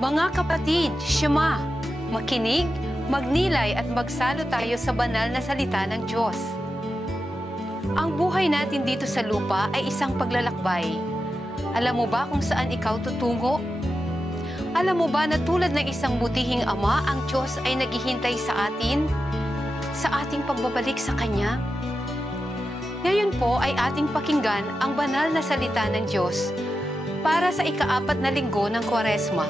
Mga kapatid, Shema, makinig, magnilay at magsalo tayo sa banal na salita ng Diyos. Ang buhay natin dito sa lupa ay isang paglalakbay. Alam mo ba kung saan ikaw tutungo? Alam mo ba na tulad ng isang butihing ama, ang Diyos ay naghihintay sa atin? Sa ating pagbabalik sa Kanya? Ngayon po ay ating pakinggan ang banal na salita ng Diyos para sa ika-4 na linggo ng Kwaresma.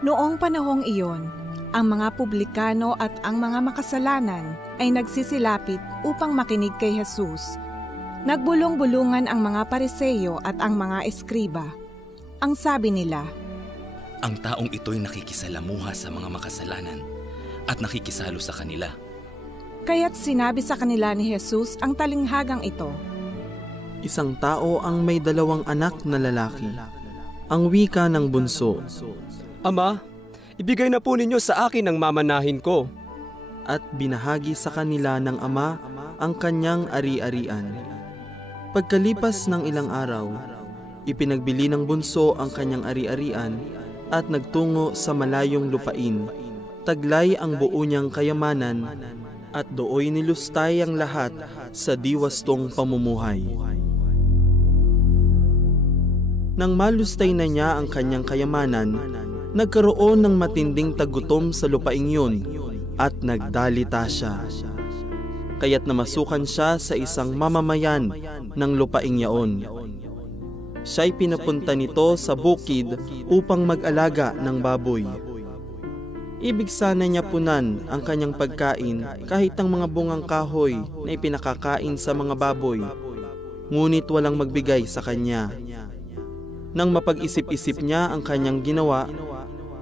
Noong panahong iyon, ang mga publikano at ang mga makasalanan ay nagsisilapit upang makinig kay Jesus. Nagbulong-bulungan ang mga Pariseo at ang mga eskriba. Ang sabi nila, "Ang taong ito'y nakikisalamuha sa mga makasalanan at nakikisalo sa kanila." Kaya't sinabi sa kanila ni Jesus ang talinghagang ito. Isang tao ang may 2 anak na lalaki. Ang wika ng bunso, "Ama, ibigay na po ninyo sa akin ang mamanahin ko." At binahagi sa kanila ng ama ang kanyang ari-arian. Pagkalipas ng ilang araw, ipinagbili ng bunso ang kanyang ari-arian at nagtungo sa malayong lupain. Taglay ang buo niyang kayamanan at dooy nilustay ang lahat sa diwastong pamumuhay. Nang malustay na niya ang kanyang kayamanan, nagkaroon ng matinding tagutom sa lupaing yun at nagdalita siya. Kaya't namasukan siya sa isang mamamayan ng lupaing yaon. Siya'y pinapunta nito sa bukid upang mag-alaga ng baboy. Ibig sana niya punan ang kanyang pagkain kahit ang mga bungang kahoy na ipinakakain sa mga baboy, ngunit walang magbigay sa kanya. Nang mapag-isip-isip niya ang kanyang ginawa,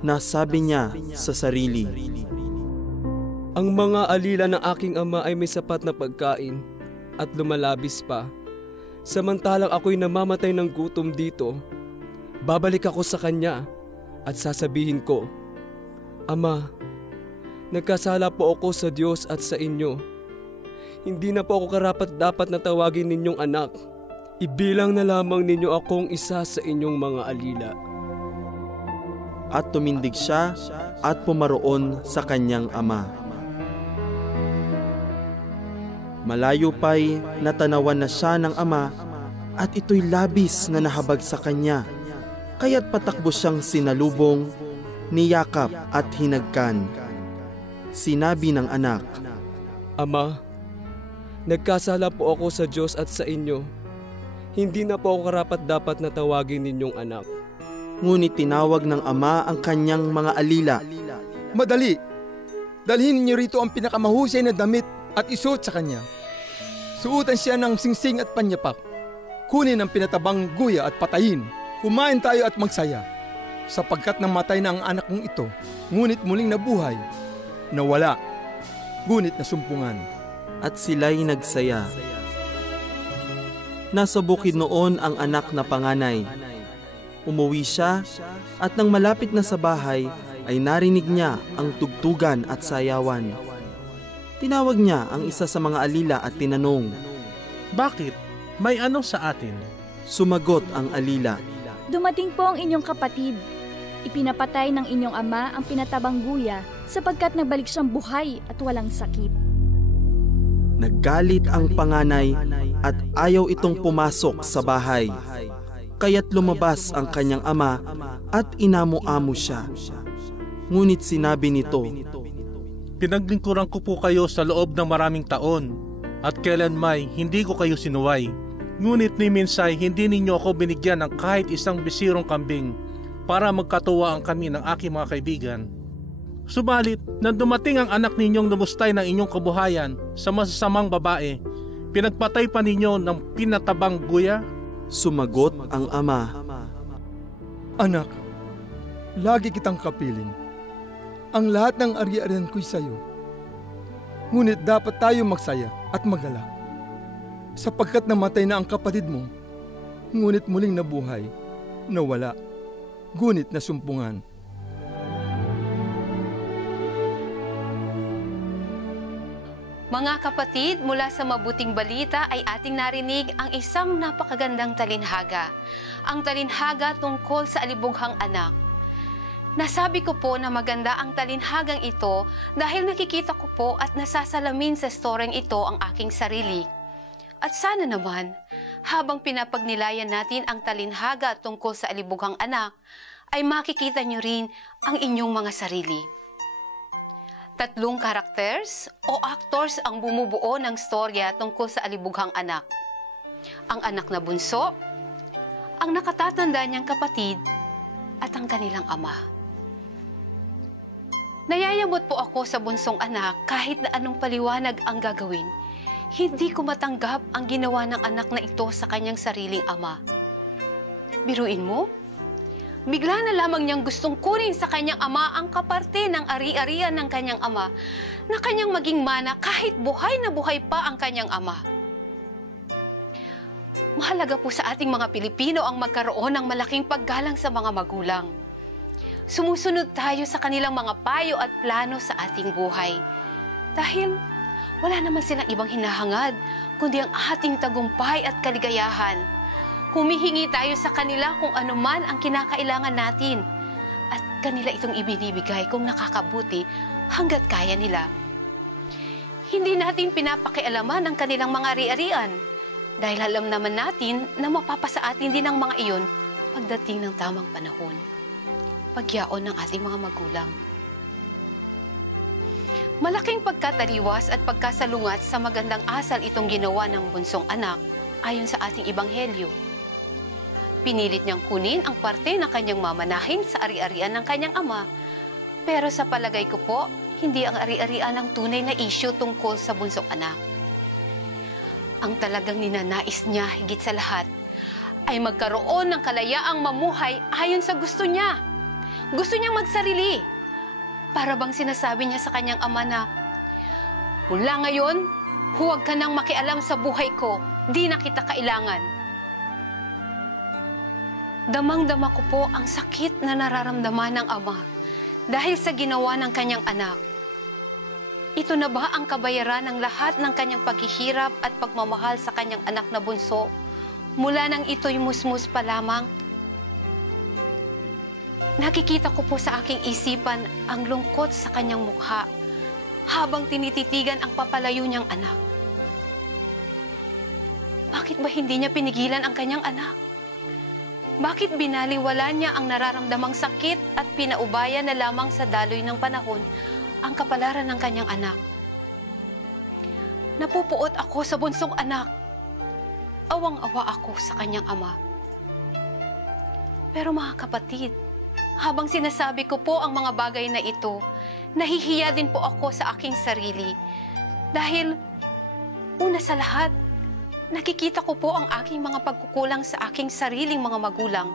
nasabi niya sa sarili, "Ang mga alila ng aking ama ay may sapat na pagkain at lumalabis pa. Samantalang ako'y namamatay ng gutom dito. Babalik ako sa kanya at sasabihin ko, 'Ama, nagkasala po ako sa Diyos at sa inyo. Hindi na po ako karapat-dapat na tawagin ninyong anak. Ibilang na lamang ninyo akong isa sa inyong mga alila.'" At tumindig siya at pumaroon sa kanyang ama. Malayo pa'y natanawan na siya ng ama at ito'y labis na nahabag sa kanya. Kaya't patakbo siyang sinalubong, niyakap at hinagkan. Sinabi ng anak, "Ama, nagkasala po ako sa Diyos at sa inyo. Hindi na po ako karapat-dapat na tawagin ninyong anak." Ngunit tinawag ng ama ang kanyang mga alila. "Madali! Dalhin niyo rito ang pinakamahusay na damit at isuot sa kanya. Suutan siya ng singsing at panyapak. Kunin ang pinatabang guya at patayin. Kumain tayo at magsaya. Sapagkat namatay na ang anak kong ito, ngunit muling nabuhay. Nawala, ngunit nasumpungan." At sila'y nagsaya. Nasa bukid noon ang anak na panganay. Umuwi siya at nang malapit na sa bahay ay narinig niya ang tugtugan at sayawan. Tinawag niya ang isa sa mga alila at tinanong, "Bakit? May ano sa atin?" Sumagot ang alila, "Dumating po ang inyong kapatid. Ipinapatay ng inyong ama ang pinatabang guya sapagkat nabalik siyang buhay at walang sakit." Naggalit ang panganay at ayaw itong pumasok sa bahay. Kaya't lumabas ang kanyang ama at inamo-amo siya. Ngunit sinabi nito, "Pinaglingkuran ko po kayo sa loob ng maraming taon at kailanmay hindi ko kayo sinuway. Ngunit ni minsay hindi ninyo ako binigyan ng kahit isang bisirong kambing para magkatuwaan kami ng aking mga kaibigan. Subalit, nang dumating ang anak ninyong lumustay ng inyong kabuhayan sa masasamang babae, pinagpatay pa ninyo ng pinatabang guya?" Sumagot ang ama, "Anak, lagi kitang kapiling. Ang lahat ng ari-arian ko'y sayo. Ngunit dapat tayo magsaya at magala. Sapagkat namatay na ang kapatid mo, ngunit muling nabuhay, nawala, ngunit nasumpungan." Mga kapatid, mula sa mabuting balita ay ating narinig ang isang napakagandang talinhaga. Ang talinhaga tungkol sa alibughang anak. Nasabi ko po na maganda ang talinhagang ito dahil nakikita ko po at nasasalamin sa storyng ito ang aking sarili. At sana naman, habang pinapagnilayan natin ang talinhaga tungkol sa alibughang anak, ay makikita nyo rin ang inyong mga sarili. 3 characters o actors ang bumubuo ng storya tungkol sa alibughang anak. Ang anak na bunso, ang nakatatanda niyang kapatid, at ang kanilang ama. Nayayamot po ako sa bunsong anak kahit na anong paliwanag ang gagawin. Hindi ko matanggap ang ginawa ng anak na ito sa kanyang sariling ama. Biruin mo? Bigla na lamang niyang gustong kunin sa kanyang ama ang kaparte ng ari-arian ng kanyang ama na kanyang maging mana kahit buhay na buhay pa ang kanyang ama. Mahalaga po sa ating mga Pilipino ang magkaroon ng malaking paggalang sa mga magulang. Sumusunod tayo sa kanilang mga payo at plano sa ating buhay. Dahil wala naman silang ibang hinahangad kundi ang ating tagumpay at kaligayahan. Humihingi tayo sa kanila kung ano man ang kinakailangan natin at kanila itong ibinibigay kung nakakabuti hanggat kaya nila. Hindi natin pinapakialaman ang kanilang mga ari-arian dahil alam naman natin na mapapasa atin din ang mga iyon pagdating ng tamang panahon. Pagyaon ng ating mga magulang. Malaking pagkataliwas at pagkasalungat sa magandang asal itong ginawa ng bunsong anak ayon sa ating ebanghelyo. Pinilit niyang kunin ang parte ng kanyang mamanahin sa ari-arian ng kanyang ama. Pero sa palagay ko po, hindi ang ari-arian ang tunay na isyu tungkol sa bunsong anak. Ang talagang ninanais niya higit sa lahat ay magkaroon ng kalayaang mamuhay ayon sa gusto niya. Gusto niyang magsarili. Para bang sinasabi niya sa kanyang ama na, mula ngayon, huwag ka nang makialam sa buhay ko, di na kita kailangan. Damang-dama ko po ang sakit na nararamdaman ng ama dahil sa ginawa ng kanyang anak. Ito na ba ang kabayaran ng lahat ng kanyang paghihirap at pagmamahal sa kanyang anak na bunso mula nang ito'y musmus pa lamang? Nakikita ko po sa aking isipan ang lungkot sa kanyang mukha habang tinititigan ang papalayo niyang anak. Bakit ba hindi niya pinigilan ang kanyang anak? Bakit binaliwala niya ang nararamdamang sakit at pinaubaya na lamang sa daloy ng panahon ang kapalaran ng kanyang anak? Napupuot ako sa bunsong anak. Awang-awa ako sa kanyang ama. Pero mga kapatid, habang sinasabi ko po ang mga bagay na ito, nahihiya din po ako sa aking sarili. Dahil, una sa lahat, nakikita ko po ang aking mga pagkukulang sa aking sariling mga magulang.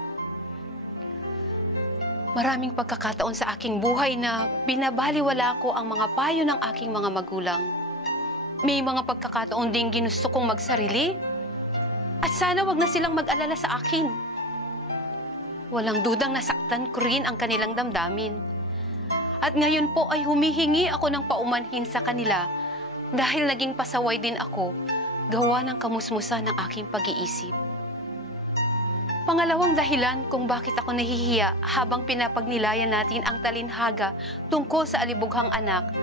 Maraming pagkakataon sa aking buhay na binabaliwala ko ang mga payo ng aking mga magulang. May mga pagkakataon ding ginusto kong magsarili at sana wag na silang mag-alala sa akin. Walang dudang nasaktan ko rin ang kanilang damdamin. At ngayon po ay humihingi ako ng paumanhin sa kanila dahil naging pasaway din ako gawa ng kamusmusan ng aking pag-iisip. Pangalawang dahilan kung bakit ako nahihiya habang pinapagnilayan natin ang talinhaga tungkol sa alibughang anak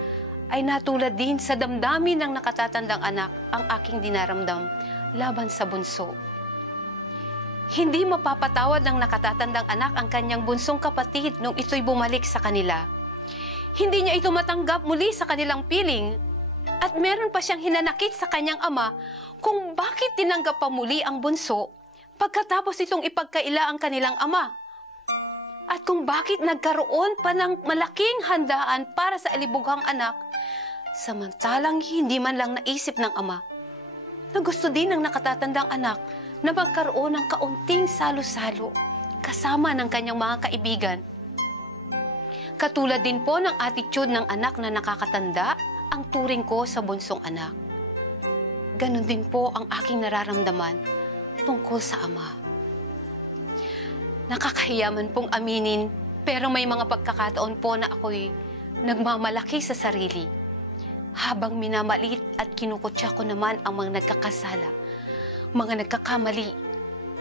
ay natulad din sa damdamin ng nakatatandang anak ang aking dinaramdam laban sa bunso. Hindi mapapatawad ng nakatatandang anak ang kanyang bunsong kapatid nung ito'y bumalik sa kanila. Hindi niya ito matanggap muli sa kanilang piling at meron pa siyang hinanakit sa kanyang ama kung bakit tinanggap pa muli ang bunso pagkatapos itong ipagkaila ang kanilang ama. At kung bakit nagkaroon pa ng malaking handaan para sa alibughang anak, samantalang hindi man lang naisip ng ama na gusto din ng nakatatandang anak na magkaroon ng kaunting salo-salo kasama ng kanyang mga kaibigan. Katulad din po ng attitude ng anak na nakakatanda ang turing ko sa bunsong anak. Ganon din po ang aking nararamdaman tungkol sa ama. Nakakahiyaman pong aminin, pero may mga pagkakataon po na ako'y nagmamalaki sa sarili. habang minamalit at kinukutya ko naman ang mga nagkakasala, mga nagkakamali.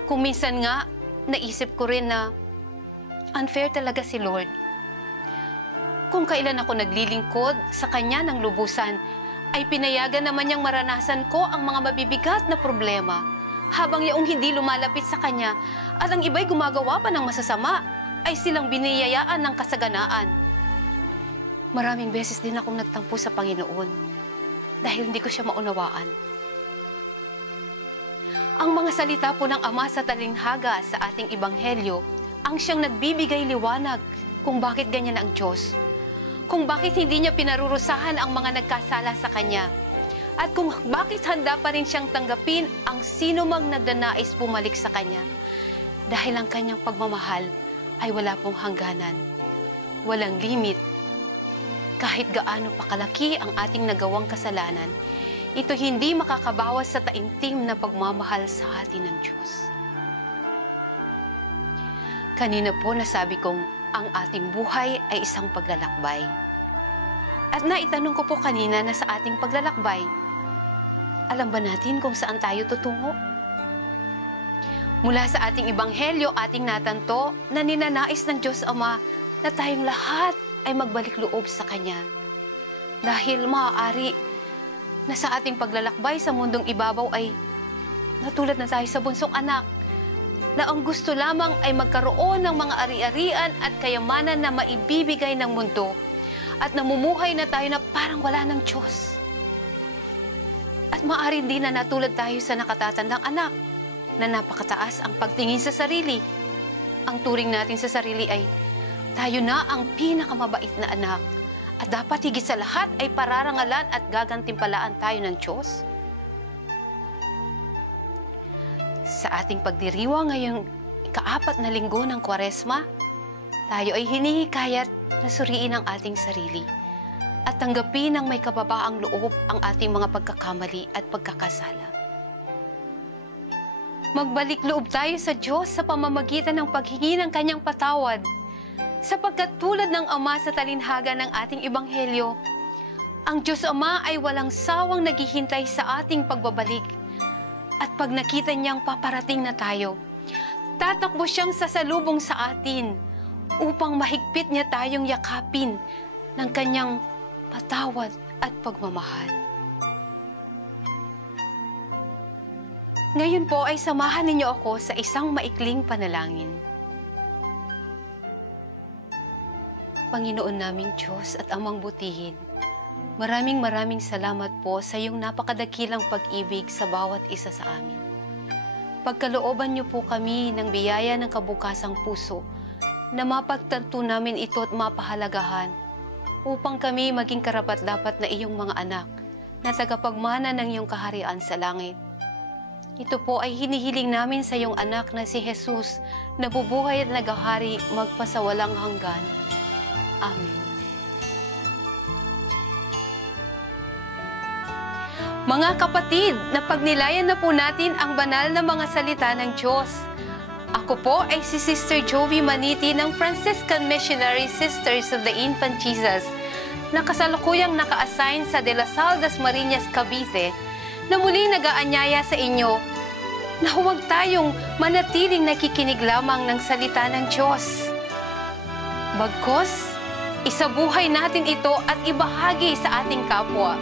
Kung minsan nga, naisip ko rin na unfair talaga si Lord. Kung kailan ako naglilingkod sa Kanya ng lubusan, ay pinayagan naman niyang maranasan ko ang mga mabibigat na problema, habang yaong hindi lumalapit sa Kanya at ang iba'y gumagawa pa ng masasama, ay silang biniyayaan ng kasaganaan. Maraming beses din akong nagtampo sa Panginoon dahil hindi ko siya maunawaan. Ang mga salita po ng Ama sa talinghaga sa ating Ebanghelyo ang siyang nagbibigay liwanag kung bakit ganyan ang Diyos, kung bakit hindi niya pinarurusahan ang mga nagkasala sa Kanya, at kung bakit handa pa rin siyang tanggapin ang sino mang nagdanais bumalik sa Kanya, dahil ang Kanyang pagmamahal ay wala pong hangganan, walang limit. Kahit gaano pa kalaki ang ating nagawang kasalanan, ito hindi makakabawas sa taimtim na pagmamahal sa atin ng Diyos. Kanina po nasabi kong ang ating buhay ay isang paglalakbay. At naitanong ko po kanina na sa ating paglalakbay, alam ba natin kung saan tayo tutungo? Mula sa ating Ebanghelyo, ating natanto na ninanais ng Diyos Ama na tayong lahat ay magbalik loob sa Kanya. Dahil maaari na sa ating paglalakbay sa mundong ibabaw ay natulad na tayo sa bunsong anak, na ang gusto lamang ay magkaroon ng mga ari-arian at kayamanan na maibibigay ng mundo, at namumuhay na tayo na parang wala ng Diyos. At maaari din na natulad tayo sa nakatatandang anak, na napakataas ang pagtingin sa sarili. Ang turing natin sa sarili ay tayo na ang pinakamabait na anak, at dapat higit sa lahat ay pararangalan at gagantimpalaan tayo ng Diyos. Sa ating pagdiriwang ngayong ika-4 na linggo ng Kwaresma, tayo ay hinihikayat na suriin ang ating sarili at tanggapin ng may kababaang loob ang ating mga pagkakamali at pagkakasala. Magbalik loob tayo sa Diyos sa pamamagitan ng paghingi ng Kanyang patawad, sapagkat tulad ng Ama sa talinhaga ng ating Ebanghelyo, ang Diyos Ama ay walang sawang naghihintay sa ating pagbabalik. At pag nakita niyang paparating na tayo, tatakbo siyang sasalubong sa atin upang mahigpit niya tayong yakapin ng Kanyang patawad at pagmamahal. Ngayon po ay samahan ninyo ako sa isang maikling panalangin. Panginoon naming Diyos at Amang butihin, maraming salamat po sa iyong napakadakilang pag-ibig sa bawat isa sa amin. Pagkalooban niyo po kami ng biyaya ng kabukasang puso na mapagtanto namin ito at mapahalagahan upang kami maging karapat-dapat na iyong mga anak na tagapagmana ng iyong kaharian sa langit. Ito po ay hinihiling namin sa iyong anak na si Jesus na bubuhay at naghahari magpasawalang hanggan. Amen. Mga kapatid, napagnilayan na po natin ang banal na mga salita ng Diyos. Ako po ay si Sister Jovi Maniti ng Franciscan Missionary Sisters of the Infant Jesus na kasalukuyang naka-assign sa De La Salle Dasmariñas, Cavite, na muling nag-aanyaya sa inyo na huwag tayong manatiling nakikinig lamang ng salita ng Diyos. Bagkus, isabuhay natin ito at ibahagi sa ating kapwa.